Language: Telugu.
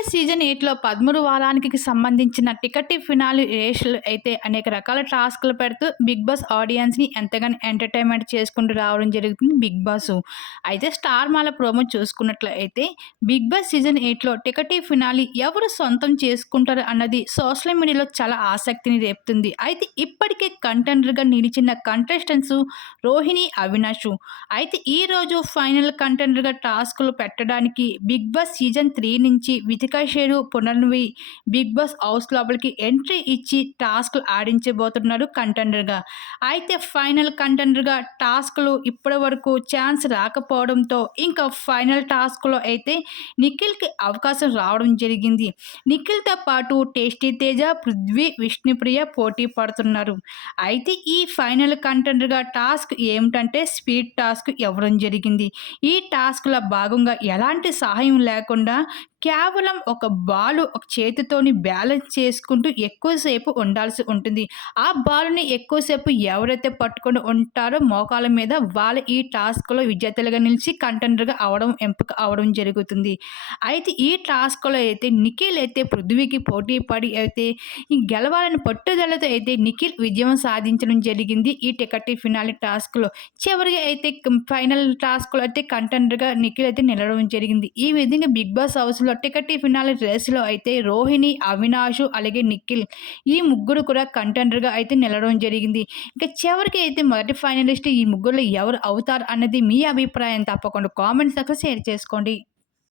బాస్ సీజన్ 8లో 13 వారానికి సంబంధించిన టికెట్ ఫినాలే రేస్‌లు అయితే అనేక రకాల టాస్క్‌లు పెడుతూ బిగ్ బాస్ ఆడియన్స్‌ని ఎంతగానో ఎంటర్‌టైన్‌మెంట్ చేసుకుంటూ రావడం జరుగుతుంది బిగ్ బాసు. అయితే స్టార్ మాల ప్రోమో చూసుకున్నట్లయితే బిగ్ బాస్ సీజన్ 8లో టికెట్ ఫినాలే ఎవరు సొంతం చేసుకుంటారు అన్నది సోషల్ మీడియాలో చాలా ఆసక్తిని రేపుతుంది. అయితే ఇప్పటికే కంటెండర్‌గా నిలిచిన కంటెస్టెంట్స్ రోహిణి, అవినాష్. అయితే ఈరోజు ఫైనల్ కంటెండర్‌గా టాస్క్‌లు పెట్టడానికి బిగ్ బాస్ సీజన్ 3 నుంచి Vithika Sheru, Punarnavi big boss house లోపలికి ఎంట్రీ ఇచ్చి టాస్క్‌లు ఆడించబోతున్నారు కంటెండర్‌గా. అయితే ఫైనల్ కంటెండర్‌గా టాస్క్‌లు ఇప్పటి వరకు ఛాన్స్ రాకపోవడంతో ఇంకా ఫైనల్ టాస్క్‌లో అయితే నిఖిల్‌కి అవకాశం రావడం జరిగింది. నిఖిల్‌తో పాటు టేస్టీ తేజ, పృథ్వీ, విష్ణుప్రియ పోటీ పడుతున్నారు. అయితే ఈ ఫైనల్ కంటెండర్‌గా టాస్క్ ఏమిటంటే స్పీడ్ టాస్క్ ఇవ్వడం జరిగింది. ఈ టాస్క్‌లో భాగంగా ఎలాంటి సహాయం లేకుండా కేవలం ఒక బాలు ఒక చేతితోని బ్యాలెన్స్ చేసుకుంటూ ఎక్కువసేపు ఉండాల్సి ఉంటుంది. ఆ బాలుని ఎక్కువసేపు ఎవరైతే పట్టుకొని ఉంటారో మోకాళ్ళ మీద వాళ్ళు ఈ టాస్క్‌లో విజేతలుగా నిలిచి కంటెండర్‌గా అవ్వడం ఎంపిక అవ్వడం జరుగుతుంది. అయితే ఈ టాస్క్‌లో అయితే నిఖిల్ అయితే పృథ్వీకి పోటీ పడి అయితే ఈ గెలవాలని పట్టుదలతో అయితే నిఖిల్ విజయం సాధించడం జరిగింది. ఈ టికెట్ ఫినాలే టాస్క్‌లో. చివరిగా అయితే ఫైనల్ టాస్క్‌లో అయితే కంటెండర్‌గా నిఖిల్ అయితే నిలవడం జరిగింది. ఈ విధంగా బిగ్ బాస్ హౌస్‌లో టికెట్ ఫినాలే రేస్‌లో అయితే రోహిణి, అవినాష్ అలాగే నిఖిల్ ఈ ముగ్గురు కూడా కంటెండర్‌గా అయితే నిలవడం జరిగింది. ఇక చివరికి అయితే మొదటి ఫైనలిస్ట్ ఈ ముగ్గురులో ఎవరు అవుతారు అన్నది మీ అభిప్రాయం తప్పకుండా కామెంట్ సెక్షన్‌లో షేర్ చేసుకోండి.